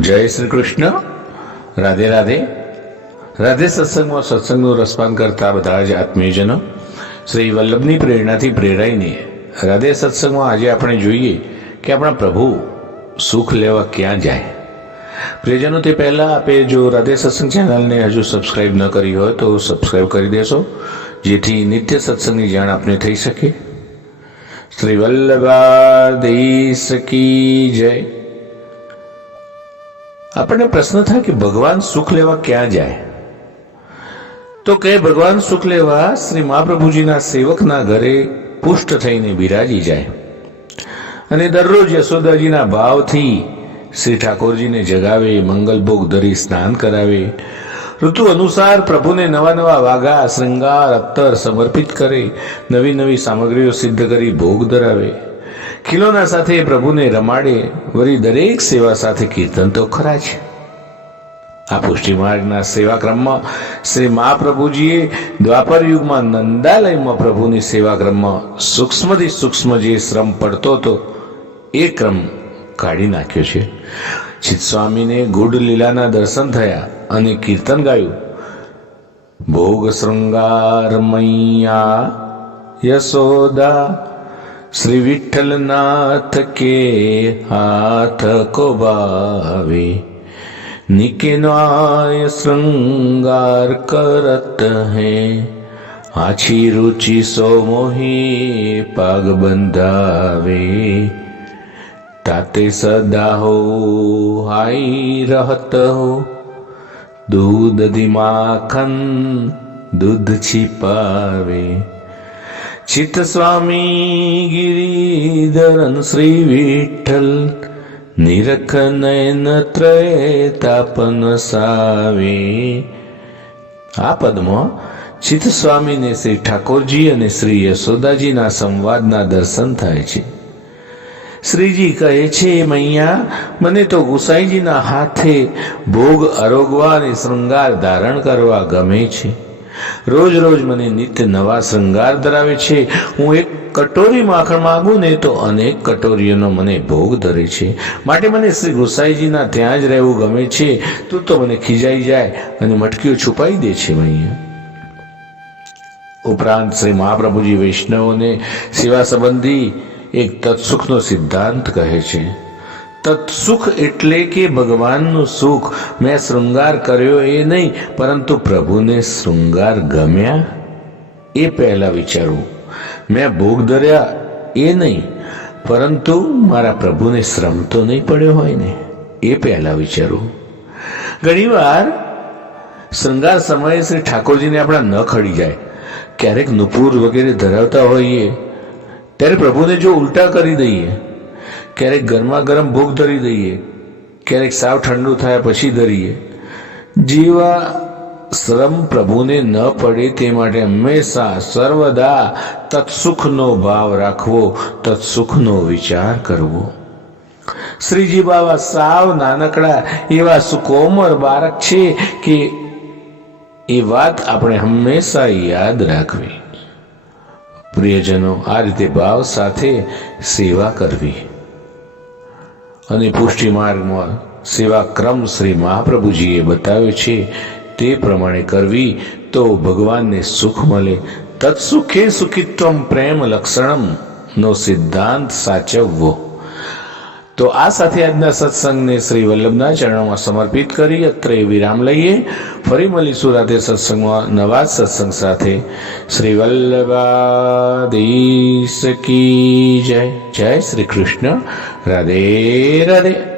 જય શ્રી કૃષ્ણ. રાધે રાધે. રાધે સત્સંગમાં સત્સંગનું રસપાન કરતા બધા જ આત્મીયજનો શ્રી વલ્લભની પ્રેરણાથી પ્રેરાઈને રાધે સત્સંગમાં આજે આપણે જોઈએ કે આપણા પ્રભુ સુખ લેવા ક્યાં જાય. પ્રિયજનો, તે પહેલાં આપે જો રાધે સત્સંગ ચેનલને હજુ સબસ્ક્રાઈબ ન કરી હોય તો સબસ્ક્રાઈબ કરી દેશો, જેથી નિત્ય સત્સંગની જાણ આપને થઈ શકે. શ્રી વલ્લભાધીશ કી જય. આપણને પ્રશ્ન થાય કે ભગવાન સુખ લેવા ક્યાં જાય? તો કે ભગવાન સુખ લેવા શ્રી મહાપ્રભુજીના સેવકના ઘરે પુષ્ટ થઈને બિરાજી જાય અને દરરોજ યશોદાજીના ભાવથી શ્રી ઠાકોરજીને જગાવે, મંગલભોગ ધરી સ્નાન કરાવે, ઋતુ અનુસાર પ્રભુને નવા નવા વાઘા, શ્રૃંગાર, અત્તર સમર્પિત કરે, નવી નવી સામગ્રીઓ સિદ્ધ કરી ભોગ ધરાવે, ખીલોના સાથે પ્રભુને રમાડે, વળી દરેક સેવા સાથે કીર્તન તો ખરા છે. આ પુષ્ટિ માર્ગના સેવાક્રમમાં શ્રી મહાપ્રભુજીએ દ્વાપર યુગમાં નંદાલયમાં પ્રભુની સેવાક્રમમાં સૂક્ષ્મથી સૂક્ષ્મ જે શ્રમ પડતો હતો એ ક્રમ કાઢી નાખ્યો છે. ચિત્ત સ્વામીને ગુડ લીલાના દર્શન થયા અને કીર્તન ગાયું, ભોગ શૃંગાર મૈયા યશોદા શ્રી વિઠ્ઠલનાથ કે હાથ કો ભાવે, નિકે નાય શૃંગાર કરત હૈ, આછી रुचि સો મોહી પાગ બંધાવે, તાતે સદા હો હાઈ રહત હો, दूध दी माखन दूध छिपावे, चित्त स्वामी गिरिधरन श्री विठ्ठल, निरख नयन त्रय तापन सावे. આ પદમાં ચિત્ત સ્વામીને શ્રી ઠાકોરજી અને શ્રી યશોદાજીના સંવાદના દર્શન થાય છે. શ્રીજી કહે છે, મૈયા, મને તો ગુસાઈજીના હાથે ભોગ આરોગવા અને શૃંગાર ધારણ કરવા ગમે છે. રોજ રોજ મને નિત્ય નવા શૃંગાર ધરાવે છે. હું એક કટોરી માખણ માંગુ ને તો અનેક કટોરીઓનો મને ભોગ ધરે છે. માટે મને શ્રી ગુસાઈજીના ત્યાં જ રહેવું ગમે છે. તું તો મને ખીજાઈ જાય અને મટકીઓ છુપાઈ દે છે. મૈયા. ઉપરાંત શ્રી મહાપ્રભુજી વૈષ્ણવોને સેવા સંબંધી એક તત્સુખનો સિદ્ધાંત કહે છે. તત્સુખ એટલે કે ભગવાનનું સુખ. મેં શૃંગાર કર્યો એ નહીં, પરંતુ પ્રભુને શૃંગાર ગમ્યા એ પહેલા વિચારવું. મેં ભોગ ધર્યા એ નહીં, પરંતુ મારા પ્રભુને શ્રમ તો નહીં પડ્યો હોય ને એ પહેલા વિચારવું. ઘણીવાર શૃંગાર સમયે શ્રી ઠાકોરજીને આપણા ન ખડી જાય. ક્યારેક નુપુર વગેરે ધરાવતા હોઈએ ત્યારે પ્રભુને જો ઉલટા કરી દઈએ, ક્યારેક ગરમા ગરમ ભોગ ધરી દઈએ, ક્યારેક સાવ ઠંડુ થયા પછી ધરીએ, જેવા શ્રમ પ્રભુને ન પડે તે માટે હંમેશા સર્વદા તત્સુખનો ભાવ રાખવો, તત્સુખનો વિચાર કરવો. શ્રીજી બાવા સાવ નાનકડા એવા સુકોમળ બાળક છે કે એ વાત આપણે હંમેશા યાદ રાખવી. પ્રિયજનો, આ રીતે ભાવ સાથે સેવા કરવી અને પુષ્ટિ માર્ગમાં સેવા ક્રમ શ્રી મહાપ્રભુજીએ બતાવ્યો છે તે પ્રમાણે કરવી તો ભગવાનને સુખ મળે. તત્સુખે સુખિત્વમ પ્રેમ લક્ષણમ નો સિદ્ધાંત સાચવવો. તો આ સાથે આજના સત્સંગને શ્રી વલ્લભના ચરણોમાં સમર્પિત કરી અત્રે વિરામ લઈએ. ફરી મળીશું રાધે સત્સંગમાં નવા સત્સંગ સાથે. શ્રી વલ્લભાધીશ કી જય. જય શ્રી કૃષ્ણ. રાધે રાધે.